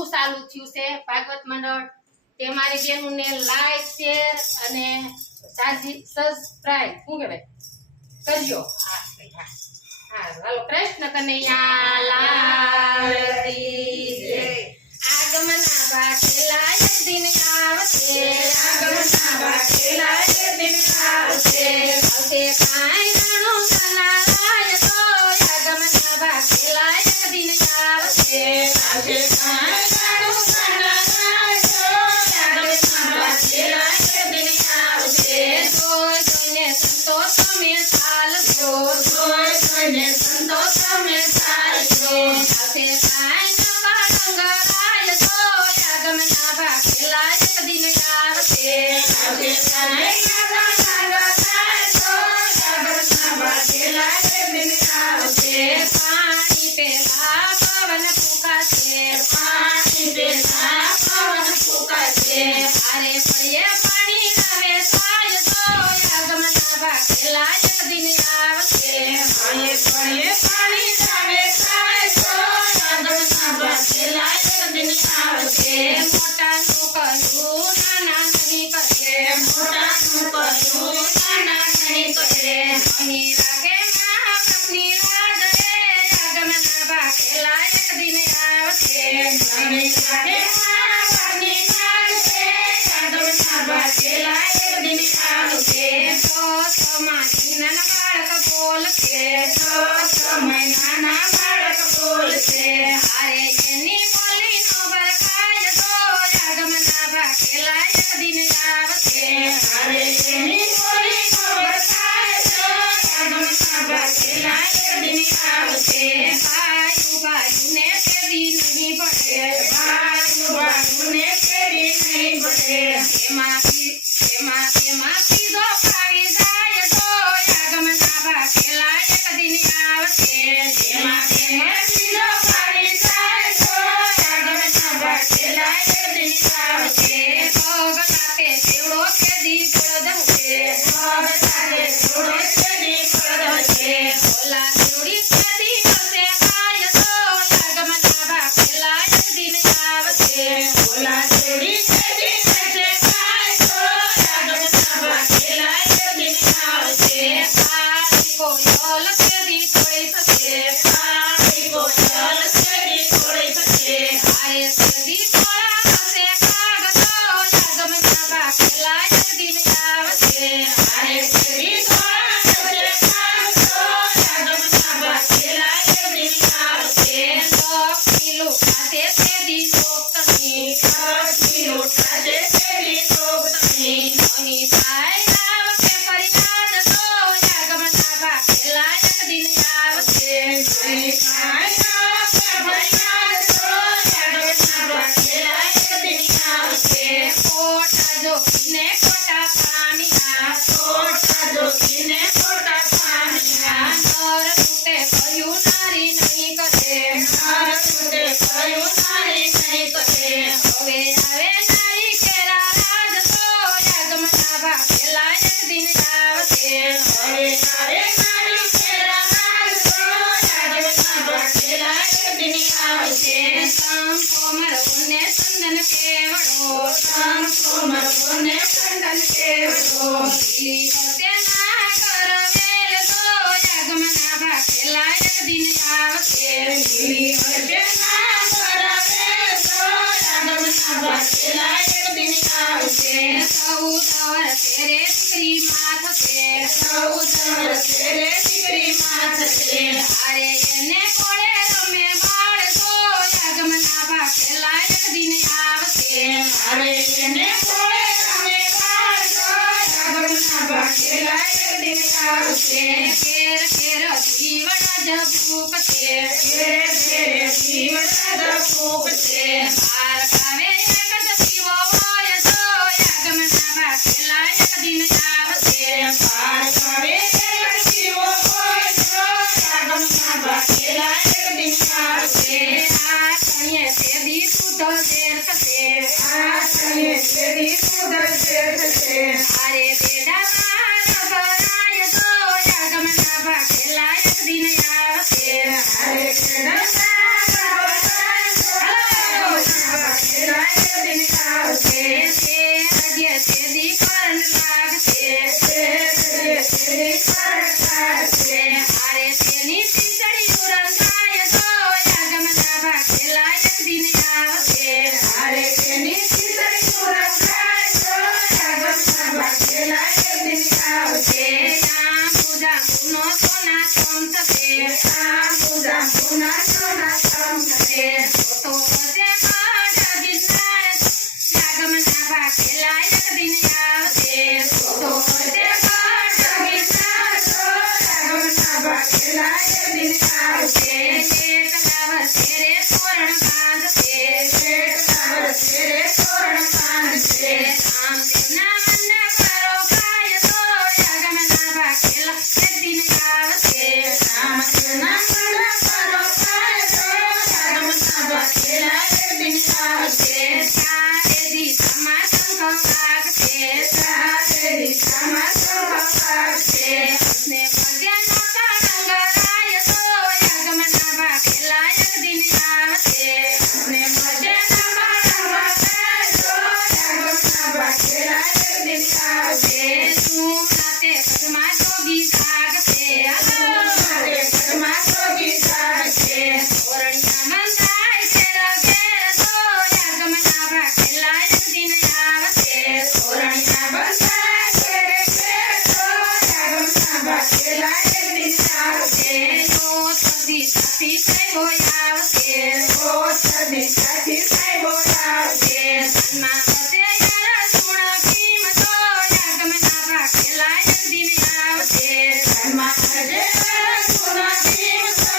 નવું ચાલુ થયું છે ભાગવત મંડળ તે મારી બેનુને લાઈક શેર અને સબસ્ક્રાઇબ શું કહેવાય કરજો હા હાલો કૃષ્ણ કનૈયા લાલ કી જય આગમના બાટેલા એક દિન આવશે આગમના બાટેલા એક દિન આવશે આવશે કાંઈ નાનું સનારાય તો આગમના બાટેલા એક દિન આવશે આવશે કાંઈ નાનું સનારાય તો આગમના બાટેલા એક દિન આવશે જોઈ જોઈને સંતોષ તમે ચાલજો જોઈ જોઈને સંતોષ તમે ચાલજો આવશે કાંઈ નવા ડંગરાય તો આગમના બાટેલા એક દિન આવશે આવશે કાંઈ નવા ડંગરાય તો આગમના બાટેલા એક દિન આવશે પાણી પેલા પવન ફૂંકાશે પાણી પેલા પવન ફૂંકાશે હારે પડીએ પાણી નવે થાય તો આગમના બાટેલા એક દિન આવશે હારે પડીએ પાણી નવે થાય તો આગમના બાટેલા એક દિન આવશે મોટાનું કહ્યું નાના નહીં કરે મોટાનું કહ્યું નાના નહીં કરે અહીં લાગે મા બાપની લાજ રે આગમના બાટેલા એક દિન આવશે અહીં લાગે મા બાપની લાજ રે આગમના બાટેલા એક દિન આવશે તો મહિનાના બાળક બોલશે તો મહિનાના બાળક બોલશે હારે એની બોલી નો બરખાય તો આગમના બાટેલા એક દિન આવશે હારે એની બોલી નો બરખાય તો આગમના બાટેલા એક દિન આવશે ભાઈ ભાઈને કેદી નહીં પડે ભાઈ ભાઈને કેદી નહીં પડે એમાં પીધો ખાવી જાય તો આગમના બાટેલા એક દિન આવશે એમાં પીધો ખાવી જાય તો આગમના બાટેલા એક દિન આવશે ભગલાતે સેવડો કેદી પડદશે ભગલાતે સેવડો કેદી પડદશે ઓલા સેવડી કેદી હશે ખાય તો આગમના બાટેલા એક દિન આવશે ઓલા સેવડી કેદી હશે ખાય તો આગમના બાટેલા એક દિન આવશે કાળી કોયલ કેદી છોડી થશે કાળી કોયલ કેદી છોડી થશે હારે કેદી થોડા હશે કાગ તો આગમના બાટેલા એક દિન આવશે હારે કેદી થોડા હશે કાગ તો આગમના બાટેલા એક દિન આવશે લક્ષ્મી લૂંટાશે કેદી શોભતની લક્ષ્મી લૂંટાશે કેદી શોભતની અહીં થાય આવશે ફરિયાદ તો આગમના બાટેલા એક દિન આવશે અહીં થાય આવશે ફરિયાદ તો આગમના બાટેલા એક દિન આવશે ખોટા જોગીને ખોટા પામ્યા ખોટા જોગીને ખોટા પામ્યા નર તૂટે કહ્યું નારી નહીં કરે નર તૂટે કહ્યું નારી નહીં કરે હવે આવે નારી કેરા રાજ તો આગમના બાટેલા એક દિન આવશે હવે આવે નારી કેરા રાજ તો આગમના બાટેલા એક દિન આવશે સંપો મરવોને ચંદન કેવડો સંપો મરવોને ચંદન કેવડો હશે ના કરવેલ તો આગમના બાટેલા એક દિન આવશે હશે ના કરવેલ તો આગમના બાટેલા એક દિન આવશે 14 વર્ષે રે દીકરી માં થશે 14 વર્ષે રે દીકરી માં થશે હારે એને કોળે રમે બાળ તો આગમના બાટેલા એક દિન આવશે હારે એને કોળે રમે બાળ તો આગમના બાટેલા એક દિન આવશે કેર કેર જીવન જગુપતે કેર કેર જીવન જગુપતે બાર કાવે એક જ પીવો હોય તો આગમના બાટેલા એક દિન આવશે બાર કાવે એક જ પીવો હોય તો આગમના બાટેલા એક દિન આવશે આ કણીએ સેદી સુધો શેર થશે આ કણીએ સેદી સુધો શેર થશે હારે બેડા બાર ભરાય તો આગમના બાટેલા એક દિન આવશે હારે બેડા બાર ભરાય તો ભાખેલા એક દિન આવશે તો તે ગીતના તો આગમના ભાખેલા એક દિન આવશે કેટલા વર્ષે રે તોરણ બાંધશે કેટલા વર્ષે રે તોરણ બાંધશે રામદેવના મનના કરો કાય તો આગમના ભાખેલા એક દિન આવશે રામદેવના મનના કરો કાય તો આગમના ભાખેલા એક દિન આવશે ચારે દિશામાં શંખ વાગશે ચારે દિશામાં શંખ વાગશે ને મધ્યનો તરંગરાય તો આગમના ભાખેલા એક દિન આવશે ને મધ્યનો તરંગરાય તો આગમના ભાખેલા એક દિન આવશે સુનાતે પદમાં જોગી જાગશે સુનાતે પદમાં જોગી જાગશે ઓરણિયા મંદાય છે રગેર તો આગમના ભાખેલા એક દિન આવશે ઓરણિયા બંધાય છે રગેર તો આગમના ભાખેલા એક દિન આવશે ઓ સદી સાથી સાહેબો આવશે ઓ સદી સાથી સાહેબો આવશે ધનમાં હશે યાર સુણ ભીમ તો આગમના ભાખેલા એક દિન આવશે ધનમાં હશે યાર સુણ ભીમ તો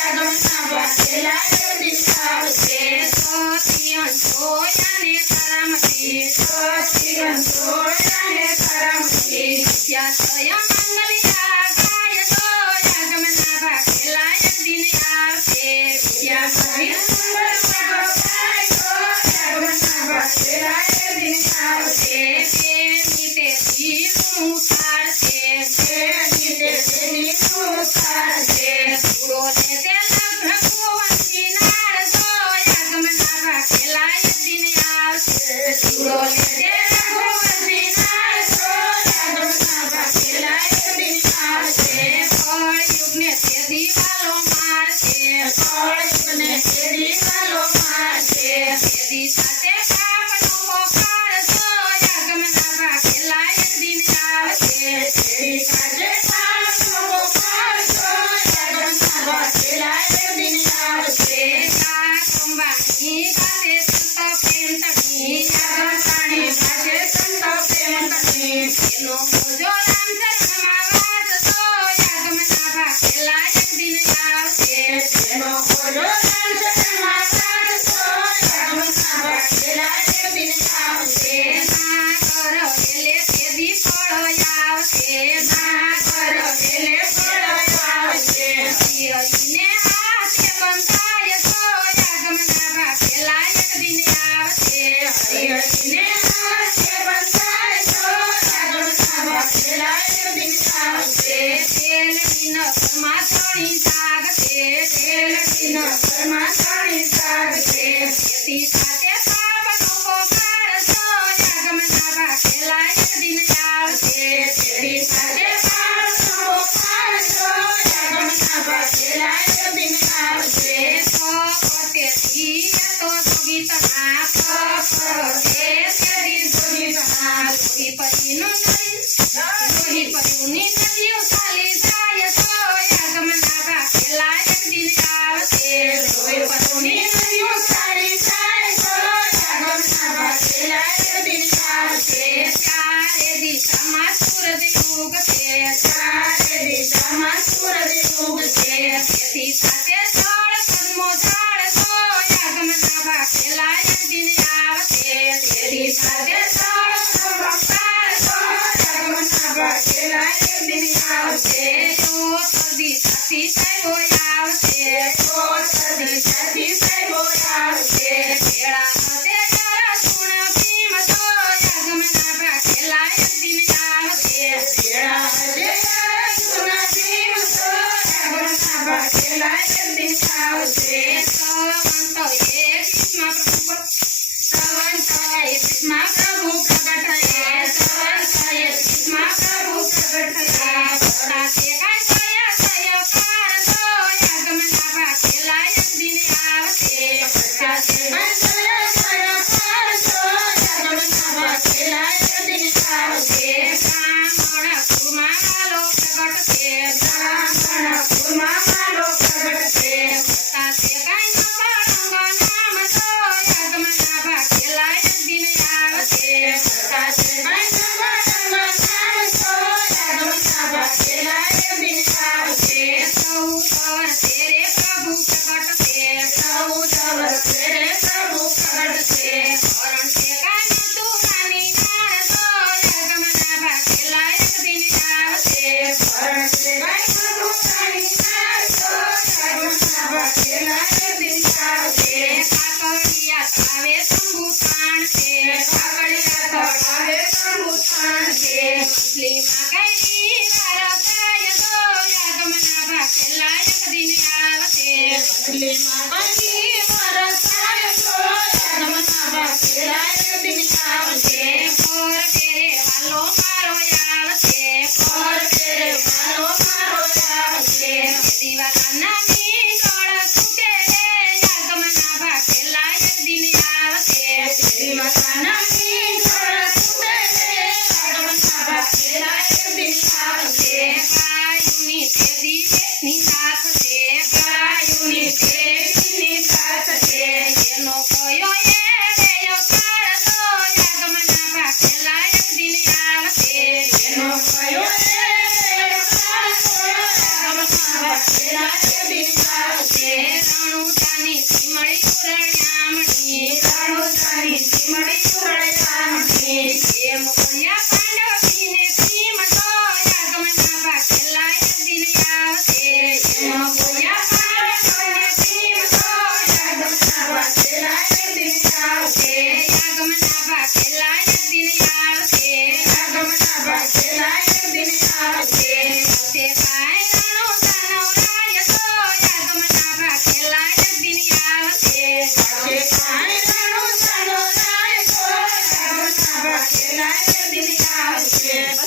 આગમના ભાખેલા એક દિન આવશે સોતી અંજોયાને તરમતી સોતી અંજોયાને તરમતી ત્યાં સ્વયં મંગલિયા ગાય તો આગમના ભાખેલા એક દિન આવશે ત્યાં સ્વયં મંગલિયા ગાય તો આગમના ભાખેલા એક દિન આવશે તેની તેજી નું તારશે તેની તેજી નું તારશે પૂરોને તેના ભગવંતી નાર તો આગમના ભાખેલા એક દિન આવશે પૂરોને તેના ભગવંતી નાર તો આગમના ભાખેલા એક દિન આવશે કળયુગને તે દિવાલો મારશે કળયુગને તે દિવાલો મારશે તેદી સાથે પાપનો પોકાર તો આગમના ભાખેલા એક દિન આવશે તેદી સાથે પાપનો પોકાર તો આગમના ભાખેલા એક દિન આવશે કાકંબાની ગાતે સંત પ્રેમતણી આગમતાણી ગાતે સંત પ્રેમતણી એનો મોજો રામ શરણમાં વાત તો આગમના ભાખેલા એક દિન આવશે એનો મોજો રામ શરણમાં વાત તો આગમના ભાખેલા એક દિન આવશે ના કરો એલે તેદી ફળ આવશે ના કરો એલે ફળ આવશે હરિને હાથે બંધાય તો આગમના ભાખેલા એક દિન આવશે હરિને હાથે બંધાય તો આગમના ભાખેલા એક દિન આવશે તેલની નગરમાં ધણી જાગશે તેલની નગરમાં ધણી જાગશે તેદી સાથે પાપનો પોકાર તો આગમના ભાખેલા એક દિન આવશે તેદી સાથે પાપનો પોકાર તો આગમના ભાખેલા એક દિન આવશે કપટેથી તો જોગીતના કપટેથી જોગીતના જોગી પરીનું જોગી પરીની નદીઓ ચાલી જાય તો આગમના ભાખેલા એક દિન આવશે જોગી પરીની નદીઓ ચાલી જાય તો આગમના ભાખેલા એક દિન આવશે ચારે દિશામાં સૂરજ ઉગશે ચારે દિશામાં સૂરજ ઉગશે તેથી સાથે જળ પદ્મો ઝાડ તો આગમના ભાખેલા એક દિન આવશે તેથી સાથે જળ પદ્મો ઝાડ તો આગમના ભાખેલા એક દિન આવશે ઓ સદી સાથી સાહેબો આવશે ઓ સદી સાથી સાહેબો આવશે ભેળા હશે યાર સુણ ભીમ તો આગમના ભાખેલા એક દિન આવશે ભેળા હશે યાર સુણ ભીમ તો આગમના ભાખેલા એક દિન આવશે સંવંતો એ બીજમાં પ્રભુ પ્રગટ થયા સંવંતો એ બીજમાં પ્રભુ પ્રગટ થયા સાથે કાંઈ થયા કાર તો આગમના ભાખેલા એક દિન આવશે સાથે કાંઈ થયા કાર તો આગમના ભાખેલા એક દિન આવશે બ્રાહ્મણ કુરમાં માલો પ્રગટ છે બ્રાહ્મણ કુરમાં માલો પ્રગટ છે સાથે કાંઈ ન પડંગ નામ તો આગમના ભાખેલા એક દિન આવશે કાશે ભાઈ ડમ ડમ નાચો આગમના ભાગેલા એક દિન આવશે સૌ વર્ષે રે પ્રભુ પ્રગટ છે સૌ વર્ષે રે પ્રભુ પ્રગટ છે હરણ છે કાના તુરાની નારદો આગમના ભાગેલા એક દિન આવશે હરણ છે કાના તુરાની નારદો આગમના ભાગેલા એક દિન આવશે કાકડિયા થાવે શંભુ તાણ છે કાકડિયા થાવે શંભુ તાણ છે મુસ્લિમા કઈ વારકાય દો આગમના ભાગેલા એક દિન આવશે મુસ્લિમા કઈ વારકાય દો આગમના ભાગેલા એક દિન આવશે પોર તેરે વાલો મારો આવશે પોર તેરે વાલો મારો આવશે દીવાના ની ગોળ છૂટે રે આગમના ભાગેલા એક દિન આવશે દીવાના ની ગોળ છૂટે રે આગમના ભાગેલા એક દિન આવશે કાયુની તે દિવેની સાથ છે કાયુની તે દિવેની સાથ છે એનો કયો એ રેયો કાળ દો આગમના ભાગેલા એક દિન આવશે એનો કયો એ રેયો કાળ દો આગમના ભાગેલા એક દિન આવશે રણુજાની સિમળી રણ્યામણી રણુજાની સિમળી